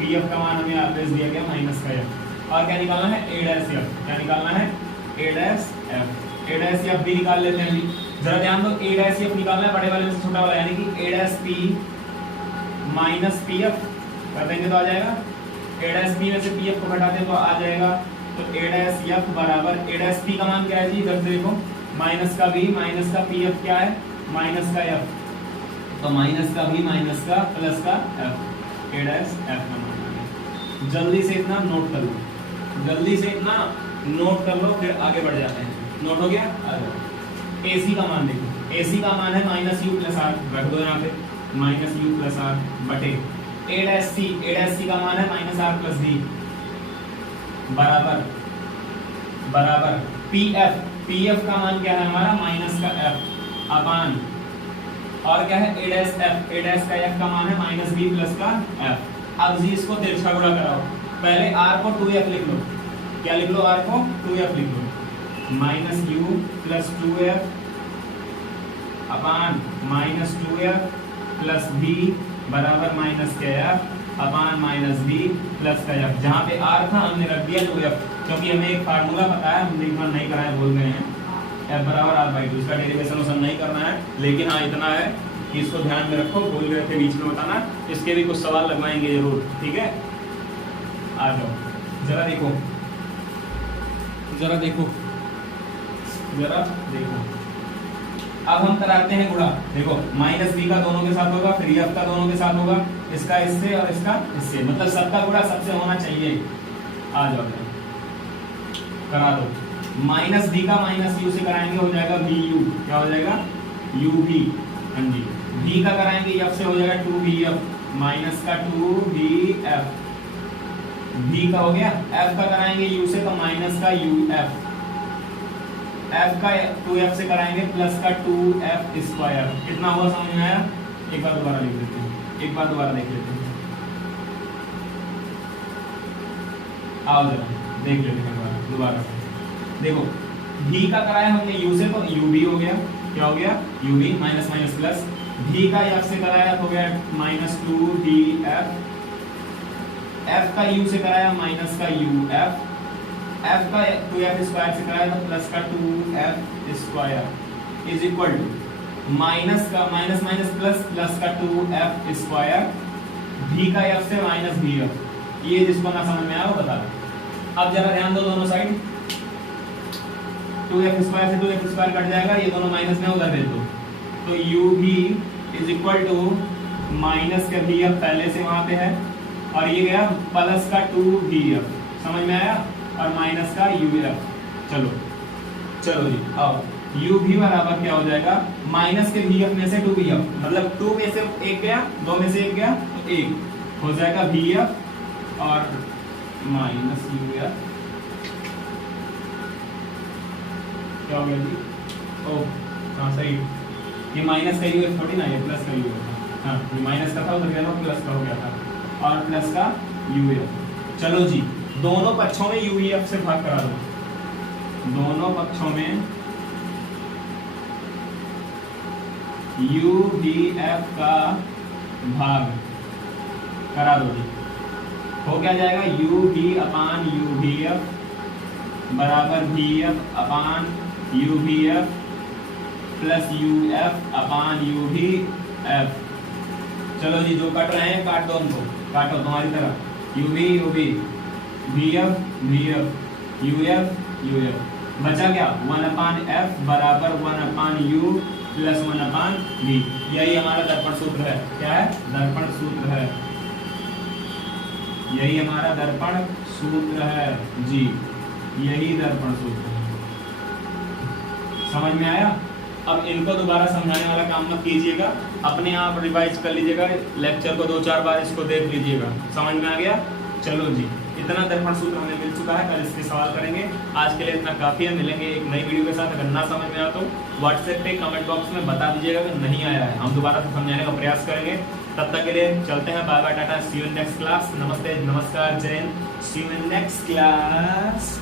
PF का मान हमें ऑलवेज दिया गया माइनस का F। और क्या निकालना है? A'(F). क्या निकालना है? A'(F) भी निकाल लेते हैं जी। जरा ध्यान दो, A'(F) निकालना है बड़े वाले में से छोटा वाला, यानी कि A'(P) माइनस PF कर देंगे तो आ जाएगा। A'(P) में से PF को घटा दें तो आ जाएगा। तो A'(F) बराबर A'(P) का मान क्या है जी? इधर से देखो, माइनस का B माइनस का PF क्या है? माइनस का F। तो माइनस का B माइनस का प्लस का F, A'(F) का मान आ गया। जल्दी से इतना नोट कर लो, जल्दी से इतना नोट कर लो, फिर आगे बढ़ जाते हैं। नोट हो गया? आ जाओ। AC का मान देखो, AC का मान है माइनस U प्लस R, रख दो यहाँ पे माइनस U प्लस R बटे A'(C) का मान है माइनस R प्लस D बराबर PF का मान क्या है हमारा? माइनस का F अपान, और क्या है? A'(F) का F का मान है माइनस B प्लस का F। अब जी इसको तिरछा गुणा कराओ। पहले R को 2F लिख लो। क्या लिख लो? R को 2F लिख लो। Minus U plus 2F upon minus 2F plus B बराबर माइनस का F upon minus B plus का F। जहाँ पे R था हमने रख दिया 2F, क्योंकि हमें एक फार्मूला पता है, हमने एक बार नहीं कराया, भूल गए हैं। F बराबर R/2, इसका डेरिवेशन नहीं करना है, लेकिन हाँ इतना है कि इसको ध्यान में रखो, भूल गए थे बीच में बताना। इसके भी कुछ सवाल लगवाएंगे जरूर, ठीक है? आ जाओ, जरा देखो, अब हम कराते हैं गुणा। देखो माइनस बी का दोनों के साथ होगा, फिर एफ का दोनों के साथ होगा, इसका इससे और इसका इससे, मतलब सबका गुणा सबसे होना चाहिए। आ जाओ करा दो। माइनस बी का माइनस यू से कराएंगे, हो जाएगा बी यू। क्या हो जाएगा? U b. हाँ जी। बी का कराएंगे एफ से, हो जाएगा टू बी एफ माइनस का टू बी एफ। बी का हो गया। एफ का कराएंगे यू से तो माइनस का यू एफ। एफ का 2f से कराएंगे प्लस का 2f स्क्वायर। कितना हुआ समझ में आया? एक बार दोबारा लिख लेते हैं, एक बार दोबारा देख लेते हैं। आओ जरा देख लेते हैं दोबारा से। देखो v का कराया हमने u से तो ub हो गया। क्या हो गया? ub minus minus plus. v का f से कराया तो हो गया माइनस 2bf। f का u से कराया माइनस का uf। f का 2f स्क्वायर से कराया तो प्लस का 2f square is equal to minus का माइनस माइनस प्लस प्लस का 2f स्क्वायर v का f से माइनस vf। ये जिसको ना समझ में आया वो बता दो। अब जरा ध्यान दो दोनों साइड। 2f स्क्वायर से 2f स्क्वायर कट जाएगा, ये दोनों माइनस में उधर भेज दो तो ub is equal to minus का vf पहले से वहां पे है और ये गया प्लस का 2vf। समझ में आया? और माइनस का uf। चलो चलो जी आओ। ub बराबर क्या हो जाएगा? माइनस के vf में से 2vf, मतलब 2 में से एक गया, 2 में से एक गया तो एक हो जाएगा vf और माइनस uf। क्या हो गया जी? ओ हाँ सही, ये माइनस का uf थोड़ी ना, ये प्लस का uf। हाँ ये माइनस का था उधर गया था, प्लस का हो गया था और प्लस का uf। चलो जी दोनों पक्षों में यूएफ से भाग करा दो। दोनों पक्षों में यूबीएफ का भाग करा दो जी। हो क्या जाएगा? यूबी अपान यूबीएफ बराबर बीएफ अपान यूबीएफ प्लस यूएफ अपान यूबीएफ। चलो जी जो कट रहे हैं काट दो उनको, काटो तुम्हारी तरह। Ub ub VF VF UF UF बचा क्या? 1 अपान F बराबर 1 अपान U प्लस 1 अपान V। यही हमारा दर्पण सूत्र है। क्या है? दर्पण सूत्र है। यही हमारा दर्पण सूत्र है जी, यही दर्पण सूत्र है। समझ में आया? अब इनको दोबारा समझाने वाला काम मत कीजिएगा, अपने आप रिवाइज कर लीजिएगा, लेक्चर को 2-4 बार इसको देख लीजिएगा। समझ में आ गया? चलो जी इतना दर्पण सूत्र हमें मिल चुका है, कल इसके सवाल करेंगे। आज के लिए इतना काफी है, मिलेंगे एक नई वीडियो के साथ। अगर ना समझ में आया तो व्हाट्सएप पे कमेंट बॉक्स में बता दीजिएगा कि नहीं आया है, हम दोबारा से समझाने का प्रयास करेंगे। तब तक के लिए चलते हैं, bye bye tata, see you in next class. नमस्ते नमस्कार जय हिंद, see you in next class.